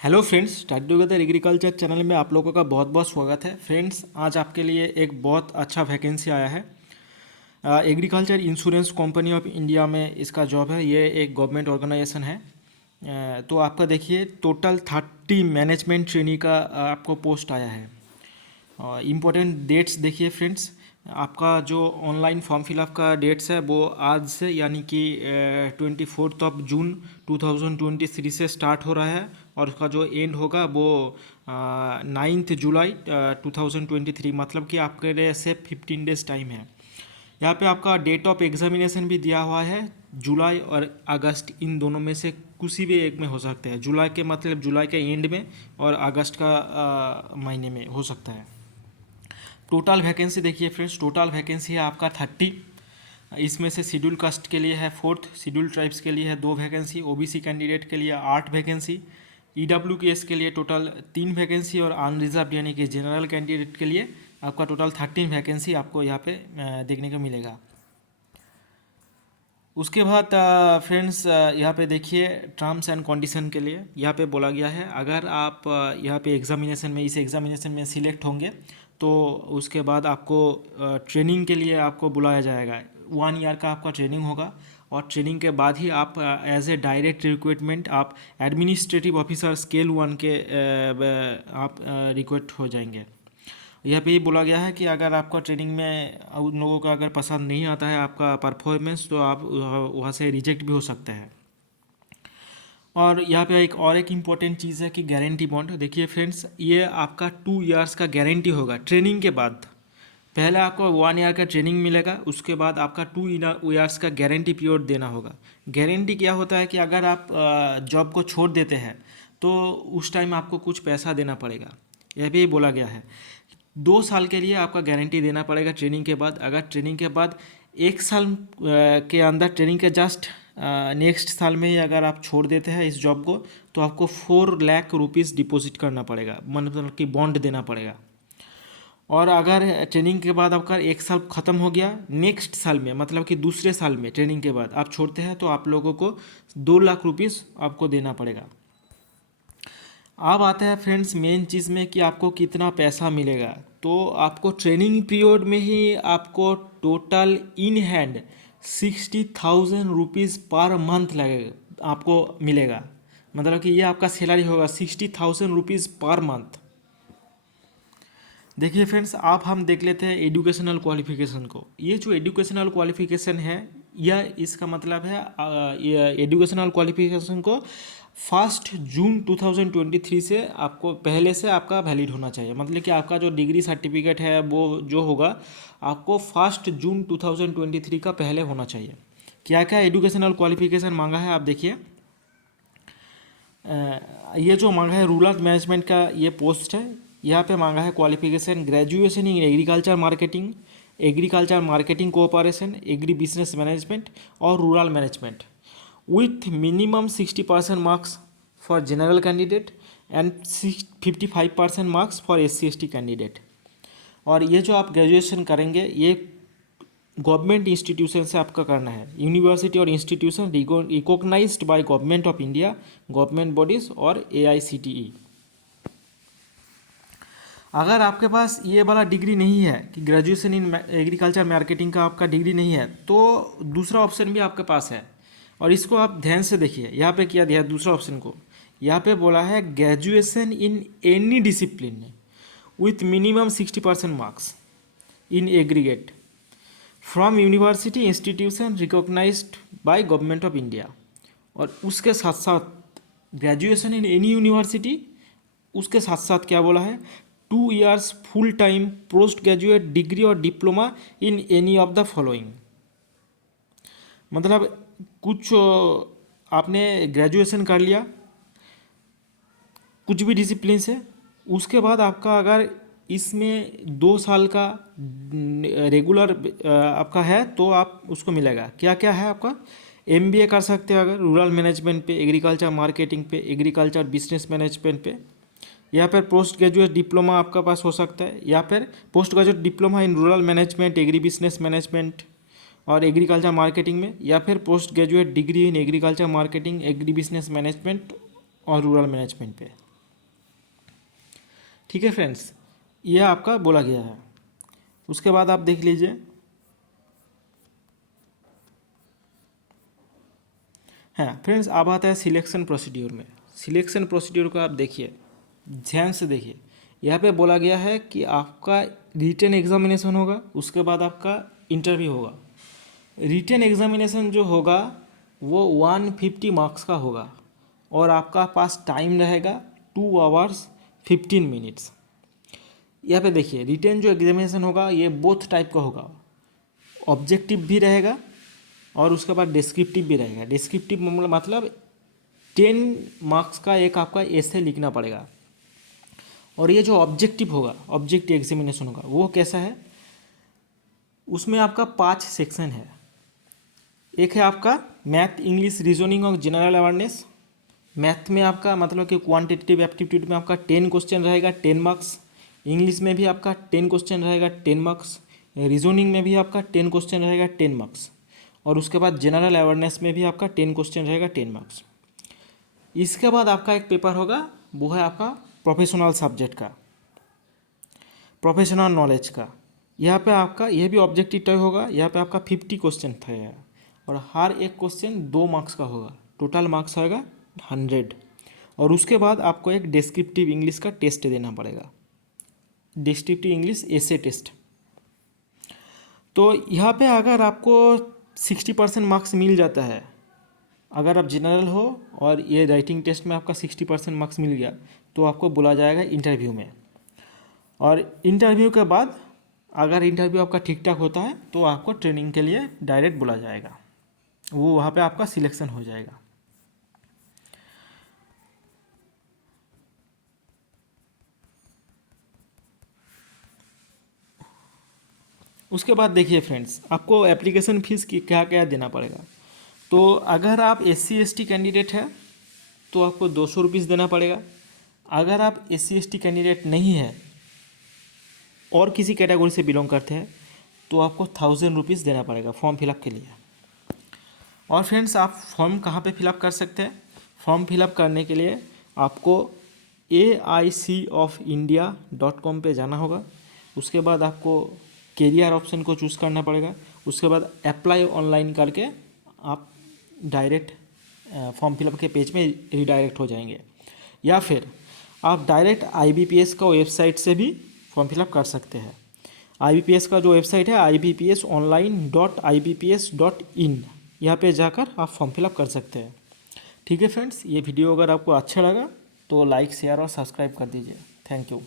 Hello friends, start together agriculture channel में आप लोगों का बहुत बहुत स्वागत है। फ्रेंड्स, आज आपके लिए एक बहुत अच्छा वैकेंसी आया है। Agriculture insurance company of India में इसका जॉब है। ये एक गवर्नमेंट ऑर्गेनाइजेशन है। तो आपका देखिए टोटल 30 मैनेजमेंट ट्रेनी का आपको पोस्ट आया है। इम्पोर्टेंट डेट्स देखिए फ्रेंड्स, आपका जो ऑनलाइन फॉर्म फिलअप का डेट्स है वो आज से यानी कि 24 जून 2023 से स्टार्ट हो रहा है और उसका जो एंड होगा वो 9 जुलाई 2023, मतलब कि आपके लिए से 15 डेज टाइम है। यहाँ पे आपका डेट ऑफ एग्जामिनेशन भी दिया हुआ है। जुलाई और अगस्त इन दोनों में से किसी भी एक में हो सकता है। जुलाई के मतलब जुलाई के एंड में और अगस्त का महीने में हो सकता है। टोटल वैकेंसी देखिए फ्रेंड्स, टोटल वैकेंसी है आपका 30। इसमें से शेड्यूल कास्ट के लिए है 4, शेड्यूल ट्राइब्स के लिए है 2 वैकेंसी, ओबीसी कैंडिडेट के लिए 8 वैकेंसी, ईडब्ल्यूकेएस के लिए टोटल 3 वैकेंसी और अनरिजर्व यानी कि जनरल कैंडिडेट के लिए आपका टोटल 13 वैकेंसी आपको यहाँ पे देखने को मिलेगा। उसके बाद फ्रेंड्स यहाँ पे देखिए टर्म्स एंड कंडीशन के लिए यहाँ पे बोला गया है, अगर आप यहाँ पे एग्जामिनेशन में इस एग्जामिनेशन में सिलेक्ट होंगे तो उसके बाद आपको ट्रेनिंग के लिए आपको बुलाया जाएगा। 1 ईयर का आपका ट्रेनिंग होगा और ट्रेनिंग के बाद ही आप एज ए डायरेक्ट रिक्रूटमेंट आप एडमिनिस्ट्रेटिव ऑफिसर स्केल 1 के आप रिक्रूट हो जाएंगे। यह भी बोला गया है कि अगर आपका ट्रेनिंग में उन लोगों का अगर पसंद नहीं आता है आपका परफॉर्मेंस तो आप वहाँ से रिजेक्ट भी हो सकते हैं। और यहाँ पे एक इम्पॉर्टेंट चीज़ है कि गारंटी बॉन्ड। देखिए फ्रेंड्स, ये आपका 2 इयर्स का गारंटी होगा ट्रेनिंग के बाद। पहले आपको 1 ईयर का ट्रेनिंग मिलेगा, उसके बाद आपका 2 ईयर्स का गारंटी पीरियड देना होगा। गारंटी क्या होता है कि अगर आप जॉब को छोड़ देते हैं तो उस टाइम आपको कुछ पैसा देना पड़ेगा। यह भी बोला गया है 2 साल के लिए आपका गारंटी देना पड़ेगा ट्रेनिंग के बाद। अगर ट्रेनिंग के बाद 1 साल के अंदर ट्रेनिंग के जस्ट नेक्स्ट साल में ही अगर आप छोड़ देते हैं इस जॉब को तो आपको 4 लाख रुपीज़ डिपॉजिट करना पड़ेगा, मतलब कि बॉन्ड देना पड़ेगा। और अगर ट्रेनिंग के बाद आपका 1 साल ख़त्म हो गया, नेक्स्ट साल में मतलब कि दूसरे साल में ट्रेनिंग के बाद आप छोड़ते हैं तो आप लोगों को 2 लाख रुपीज़ आपको देना पड़ेगा। अब आता है फ्रेंड्स मेन चीज़ में कि आपको कितना पैसा मिलेगा। तो आपको ट्रेनिंग पीरियड में ही आपको total in hand 60,000 rupees per month लगेगा, आपको मिलेगा। मतलब कि ये आपका सैलरी होगा 60,000 रुपीज़ पर मंथ। देखिए फ्रेंड्स, आप हम देख लेते हैं एजुकेशनल क्वालिफिकेशन को। ये जो एजुकेशनल क्वालिफिकेशन है यह इसका मतलब है एजुकेशनल क्वालिफिकेशन को 1 जून 2023 से आपको पहले से आपका वैलिड होना चाहिए। मतलब कि आपका जो डिग्री सर्टिफिकेट है वो जो होगा आपको 1 जून 2023 का पहले होना चाहिए। क्या क्या एजुकेशनल क्वालिफिकेशन मांगा है आप देखिए। ये जो मांगा है रूरल मैनेजमेंट का ये पोस्ट है। यहाँ पे मांगा है qualification graduation in agriculture marketing cooperation, agri business management और rural management with minimum 60% marks for general candidate and 55% marks for SC/ST candidate. और ये जो आप ग्रेजुएशन करेंगे ये गवर्नमेंट इंस्टीट्यूशन से आपका करना है। यूनिवर्सिटी और institution recognised by government of India, government bodies और AICTE। अगर आपके पास ये वाला डिग्री नहीं है कि ग्रेजुएशन इन एग्रीकल्चर मार्केटिंग का आपका डिग्री नहीं है तो दूसरा ऑप्शन भी आपके पास है। और इसको आप ध्यान से देखिए, यहाँ पे क्या दिया है दूसरा ऑप्शन को। यहाँ पे बोला है graduation in any discipline with minimum 60% marks in aggregate from university institution recognised by government of India. और उसके साथ साथ ग्रेजुएशन इन एनी यूनिवर्सिटी, उसके साथ साथ क्या बोला है 2 years full time post graduate degree और diploma in any of the following. मतलब कुछ आपने ग्रेजुएशन कर लिया कुछ भी डिसिप्लिन से, उसके बाद आपका अगर इसमें 2 साल का रेगुलर आपका है तो आप उसको मिलेगा। क्या क्या है आपका MBA कर सकते हो अगर रूरल मैनेजमेंट पे, एग्रीकल्चर मार्केटिंग पे, एग्रीकल्चर बिजनेस मैनेजमेंट पे, या फिर पोस्ट ग्रेजुएट डिप्लोमा आपका पास हो सकता है, या फिर post graduate diploma in rural management, agree business management और एग्रीकल्चर मार्केटिंग में, या फिर post graduate degree in agriculture marketing, agree business management और रूरल मैनेजमेंट पे। ठीक है फ्रेंड्स, यह आपका बोला गया है। उसके बाद आप देख लीजिए, हाँ फ्रेंड्स, अब आता है सिलेक्शन प्रोसीड्यूर में। सिलेक्शन प्रोसीड्यूर को आप देखिए, ध्यान से देखिए। यहाँ पे बोला गया है कि आपका रिटन एग्जामिनेशन होगा, उसके बाद आपका इंटरव्यू होगा। रिटन एग्जामिनेशन जो होगा वो 150 मार्क्स का होगा और आपका पास टाइम रहेगा 2 आवर्स 15 मिनट्स। यहाँ पे देखिए, रिटन जो एग्जामिनेशन होगा ये बोथ टाइप का होगा, ऑब्जेक्टिव भी रहेगा और उसके बाद डिस्क्रिप्टिव भी रहेगा। डिस्क्रिप्टिव मतलब 10 मार्क्स का एक आपका एसे लिखना पड़ेगा। और ये जो ऑब्जेक्टिव होगा, ऑब्जेक्टिव एग्जामिनेशन होगा, वो कैसा है, उसमें आपका 5 सेक्शन है। एक है आपका मैथ, इंग्लिश, रीजनिंग और जनरल अवेयरनेस। मैथ में आपका मतलब कि क्वांटिटेटिव एप्टीट्यूड में आपका 10 क्वेश्चन रहेगा, 10 मार्क्स। इंग्लिश में भी आपका 10 क्वेश्चन रहेगा, 10 मार्क्स। रीजनिंग में भी आपका 10 क्वेश्चन रहेगा, 10 मार्क्स। और उसके बाद जनरल अवेयरनेस में भी आपका 10 क्वेश्चन रहेगा, 10 मार्क्स। इसके बाद आपका एक पेपर होगा, वो है आपका प्रोफेशनल सब्जेक्ट का, प्रोफेशनल नॉलेज का। यहाँ पे आपका यह भी ऑब्जेक्टिव टाइप होगा। यहाँ पे आपका 50 क्वेश्चन था और हर एक क्वेश्चन 2 मार्क्स का होगा, टोटल मार्क्स होगा 100। और उसके बाद आपको एक डिस्क्रिप्टिव इंग्लिश का टेस्ट देना पड़ेगा, डिस्क्रिप्टिव इंग्लिश एसे टेस्ट। तो यहाँ पे अगर आपको 60% मार्क्स मिल जाता है, अगर आप जनरल हो और ये राइटिंग टेस्ट में आपका 60% मार्क्स मिल गया, तो आपको बुला जाएगा इंटरव्यू में। और इंटरव्यू के बाद अगर इंटरव्यू आपका ठीक ठाक होता है तो आपको ट्रेनिंग के लिए डायरेक्ट बुला जाएगा, वो वहाँ पे आपका सिलेक्शन हो जाएगा। उसके बाद देखिए फ्रेंड्स, आपको एप्लीकेशन फ़ीस की क्या क्या देना पड़ेगा। तो अगर आप SC/ST कैंडिडेट है तो आपको 200 रुपीज़ देना पड़ेगा। अगर आप SC/ST कैंडिडेट नहीं है और किसी कैटेगरी से बिलोंग करते हैं तो आपको 1000 रुपीज़ देना पड़ेगा फॉर्म फिलअप के लिए। और फ्रेंड्स, आप फॉर्म कहाँ पे फिलअप कर सकते हैं? फॉर्म फिलअप करने के लिए आपको AICofindia.com पे जाना होगा। उसके बाद आपको कैरियर ऑप्शन को चूज़ करना पड़ेगा। उसके बाद अप्लाई ऑनलाइन करके आप डायरेक्ट फॉर्म फिलअप के पेज में रिडायरेक्ट हो जाएंगे, या फिर आप डायरेक्ट IBPS का वेबसाइट से भी फॉर्म फिलअप कर सकते हैं। IBPS का जो वेबसाइट है ibpsonline.ibps.in, यहाँ पे जाकर आप फॉर्म फिलअप कर सकते हैं। ठीक है फ्रेंड्स, ये वीडियो अगर आपको अच्छा लगा तो लाइक, शेयर और सब्सक्राइब कर दीजिए। Thank you.